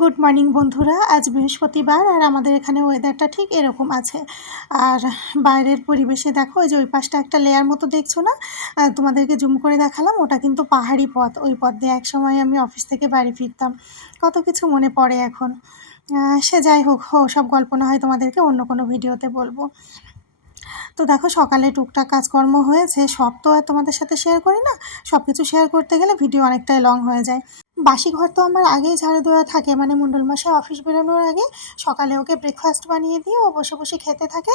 Good morning বন্ধুরা। আজ বৃহস্পতিবার আর আমাদের এখানে ওয়েদারটা ঠিক এরকম আছে। আর বাইরের পরিবেশে দেখো, ওই যে ওই পাশটা একটা লেয়ার মতো দেখছো না, তোমাদেরকে জুম করে দেখালাম, ওটা কিন্তু পাহাড়ি পথ। ওই পথ দিয়ে একসময় আমি অফিস থেকে বাড়ি ফিরতাম। কত কিছু মনে পড়ে এখন। সে যাই হোক, সব গল্প না হয় তোমাদেরকে অন্য কোনো ভিডিওতে বলবো। তো দেখো, সকালে টুকটাক কাজকর্ম হয়েছে, সব তো আর তোমাদের সাথে শেয়ার করি না। সব কিছু শেয়ার করতে গেলে ভিডিও অনেকটাই লং হয়ে যায়। বাসি ঘর তো আমার আগেই ঝাড়ু দেওয়া থাকে, মানে মণ্ডলমশাই অফিস বেরোনোর আগে সকালে ওকে ব্রেকফাস্ট বানিয়ে দিয়ে ও বসে বসে খেতে থাকে।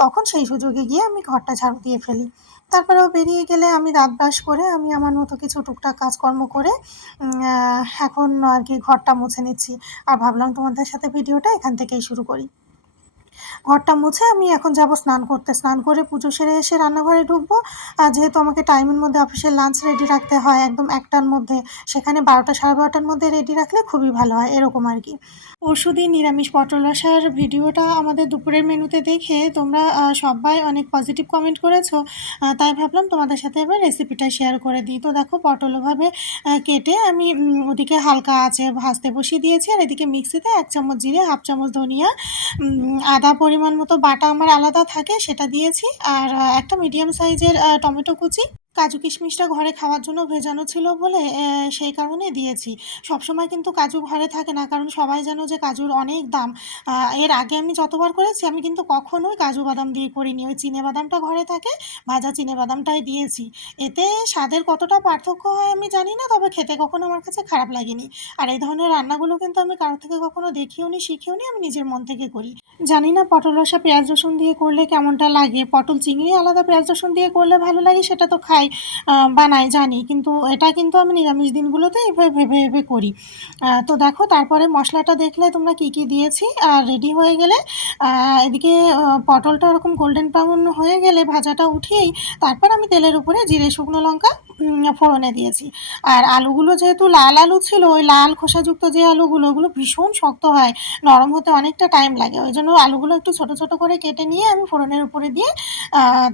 তখন সেই সুযোগে গিয়ে আমি ঘরটা ঝাড়ু দিয়ে ফেলি। তারপরে ও বেরিয়ে গেলে আমি দাঁত ব্রাশ করে আমি আমার মতো কিছু টুকটাক কাজকর্ম করে এখন আর কি ঘরটা মুছে নিচ্ছি। আর ভাবলাম তোমাদের সাথে ভিডিওটা এখান থেকেই শুরু করি। ঘরটা মুছে আমি এখন যাব স্নান করতে। স্নান করে পুজো সেরে এসে রান্নাঘরে ঢুকবো। আর যেহেতু আমাকে টাইমের মধ্যে অফিসের লাঞ্চ রেডি রাখতে হয় একদম ১টার মধ্যে, সেখানে ১২টা ১২:৩০টার মধ্যে রেডি রাখলে খুবই ভালো হয়, এরকম আর কি। পরশুদিন নিরামিষ পটল রসার ভিডিওটা আমাদের দুপুরের মেনুতে দেখে তোমরা সবাই অনেক পজিটিভ কমেন্ট করেছো। তাই ভাবলাম তোমাদের সাথে এবার রেসিপিটা শেয়ার করে দিই। তো দেখো, পটল ওভাবে কেটে আমি ওদিকে হালকা আঁচে ভাজতে বসিয়ে দিয়েছি, আর এদিকে মিক্সিতে ১ চামচ জিরে, 1/2 চামচ ধনিয়া, আদা পরিমাণ মতো বাটা আমার আলাদা থাকে, সেটা দিয়েছি। আর একটা মিডিয়াম সাইজের টমেটো কুচি। কাজু কিশমিশটা ঘরে খাওয়ার জন্য ভেজানো ছিল বলে সেই কারণে দিয়েছি। সবসময় কিন্তু কাজু ঘরে থাকে না, কারণ সবাই জানো যে কাজুর অনেক দাম। এর আগে আমি যতবার করেছি আমি কিন্তু কখনোই কাজু বাদাম দিয়ে করিনি। ওই চিনেবাদামটা ঘরে থাকে, ভাজা চিনেবাদামটাই দিয়েছি। এতে স্বাদের কতটা পার্থক্য হয় আমি জানি না, তবে খেতে কখনো আমার কাছে খারাপ লাগেনি। আর এই ধরনের রান্নাগুলো কিন্তু আমি কারো থেকে কখনো দেখিও নি, শিখেও নি, আমি নিজের মন থেকে করি। জানি না পটল রসা পেঁয়াজ রসুন দিয়ে করলে কেমনটা লাগে। পটল চিংড়ি আলাদা পেঁয়াজ রসুন দিয়ে করলে ভালো লাগে, সেটা তো খাই, বানাই জানি, কিন্তু এটা কিন্তু আমি নিরামিষ দিনগুলোতে এভাবে ভেবে ভেবে করি। তো দেখো, তারপরে মশলাটা দেখলে তোমরা কি কি দিয়েছি। আর রেডি হয়ে গেলে এদিকে পটলটা ওরকম গোল্ডেন ব্রাউন হয়ে গেলে ভাজাটা উঠিয়েই তারপর আমি তেলের উপরে জিরে শুকনো লঙ্কা ফোড়নে দিয়েছি। আর আলুগুলো যেহেতু লাল আলু ছিল, ওই লাল খোসাযুক্ত যে আলুগুলো, ওগুলো ভীষণ শক্ত হয়, নরম হতে অনেকটা টাইম লাগে। ওই জন্য আলুগুলো একটু ছোটো ছোটো করে কেটে নিয়ে আমি ফোড়নের উপরে দিয়ে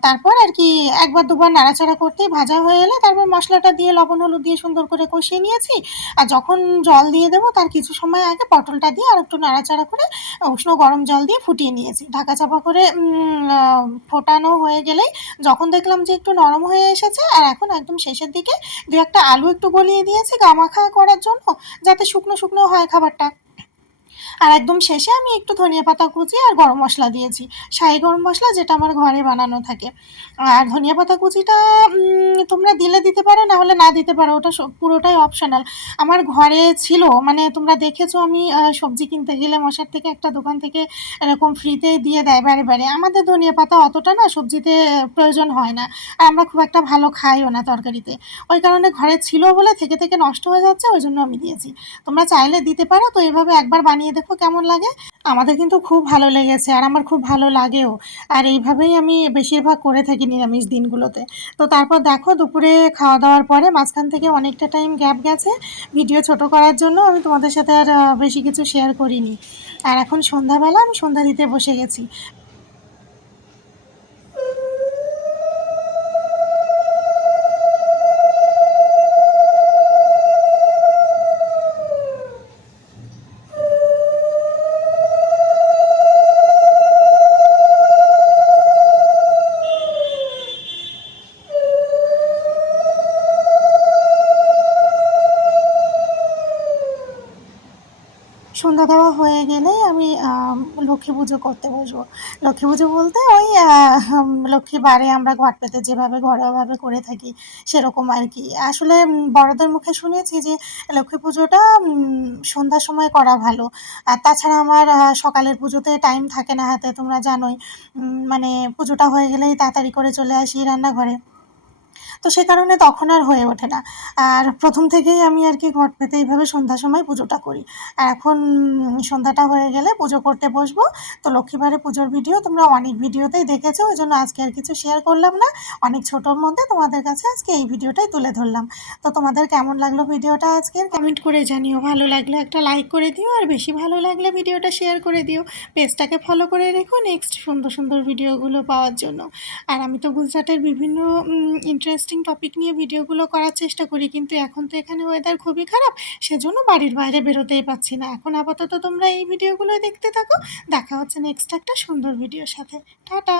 তারপর আর কি একবার দুবার নাড়াচাড়া করতেই ভাজা হয়ে এলে তারপর মশলাটা দিয়ে লবণ হলুদ দিয়ে সুন্দর করে কষিয়ে নিয়েছি। আর যখন জল দিয়ে দেবো তার কিছু সময় আগে পটলটা দিয়ে আর একটু নাড়াচাড়া করে উষ্ণ গরম জল দিয়ে ফুটিয়ে নিয়েছি, ঢাকা চাপা করে। ফোটানো হয়ে গেলেই যখন দেখলাম যে একটু নরম হয়ে এসেছে, আর এখন একদম শেষের দিকে ২-১টা আলু একটু গলিয়ে দিয়েছি গামাখা করার জন্য, যাতে শুকনো শুকনো হয় খাবারটা। আর একদম শেষে আমি একটু ধনিয়া পাতা কুচি আর গরম মশলা দিয়েছি, শাহি গরম মশলা, যেটা আমার ঘরে বানানো থাকে। আর ধনিয়া পাতা কুচিটা তোমরা দিলে দিতে পারো, না হলে না দিতে পারো, ওটা পুরোটাই অপশনাল। আমার ঘরে ছিল, মানে তোমরা দেখেছো আমি সবজি কিনতে গেলে মশার থেকে একটা দোকান থেকে এরকম ফ্রিতে দিয়ে দেয় বারে বারে। আমাদের ধনিয়া পাতা অতটা না সবজিতে প্রয়োজন হয় না, আর আমরা খুব একটা ভালো খাইও না তরকারিতে। ওই কারণে ঘরে ছিল বলে থেকে থেকে নষ্ট হয়ে যাচ্ছে, ওই জন্য আমি দিয়েছি। তোমরা চাইলে দিতে পারো। তো এভাবে একবার বানিয়ে দেখো কেমন লাগে। আমাদের কিন্তু খুব ভালো লেগেছে, আর আমার খুব ভালো লাগেও। আর এইভাবেই আমি বেশিরভাগ করে থাকি নিরামিষ দিনগুলোতে। তো তারপর দেখো, দুপুরে খাওয়া দাওয়ার পরে মাঝখান থেকে অনেকটা টাইম গ্যাপ গেছে, ভিডিও ছোট করার জন্য আমি তোমাদের সাথে আর বেশি কিছু শেয়ার করিনি। আর এখন সন্ধ্যাবেলা আমি সন্ধ্যা দিতে বসে গেছি। সন্ধ্যা দেওয়া হয়ে গেলেই আমি লক্ষ্মী পুজো করতে বসবো। লক্ষ্মী পুজো বলতে ওই লক্ষ্মী বারে আমরা ঘট পেতে যেভাবে ঘরোয়াভাবে করে থাকি, সেরকম আর কি। আসলে বড়দের মুখে শুনেছি যে লক্ষ্মী পুজোটা সন্ধ্যার সময় করা ভালো। আর তাছাড়া আমার সকালের পুজোতে টাইম থাকে না হাতে, তোমরা জানোই। মানে পুজোটা হয়ে গেলেই তাড়াতাড়ি করে চলে আসি রান্নাঘরে। তো সে কারণে তখন আর হয়ে ওঠে না। আর প্রথম থেকেই আমি আর কি ঘট পেতে এইভাবে সন্ধ্যার সময় পুজোটা করি। আর এখন সন্ধ্যাটা হয়ে গেলে পুজো করতে বসবো। তো লক্ষ্মীবারে পুজোর ভিডিও তোমরা অনেক ভিডিওতেই দেখেছো, ওই জন্য আজকে আর কিছু শেয়ার করলাম না। অনেক ছোটোর মধ্যে তোমাদের কাছে আজকে এই ভিডিওটাই তুলে ধরলাম। তো তোমাদের কেমন লাগলো ভিডিওটা আজকের, কমেন্ট করে জানিও। ভালো লাগলে একটা লাইক করে দিও, আর বেশি ভালো লাগলে ভিডিওটা শেয়ার করে দিও। পেজটাকে ফলো করে রেখো নেক্সট সুন্দর সুন্দর ভিডিওগুলো পাওয়ার জন্য। আর আমি তো গুজরাটের বিভিন্ন ইন্টারেস্টিং ইন্টারেস্টিং টপিক নিয়ে ভিডিওগুলো করার চেষ্টা করি, কিন্তু এখন তো এখানে ওয়েদার খুবই খারাপ, সেজন্য বাড়ির বাইরে বেরোতেই পারছি না। এখন আপাতত তোমরা এই ভিডিওগুলো দেখতে থাকো। দেখা হচ্ছে নেক্সট একটা সুন্দর ভিডিওর সাথে। টাটা।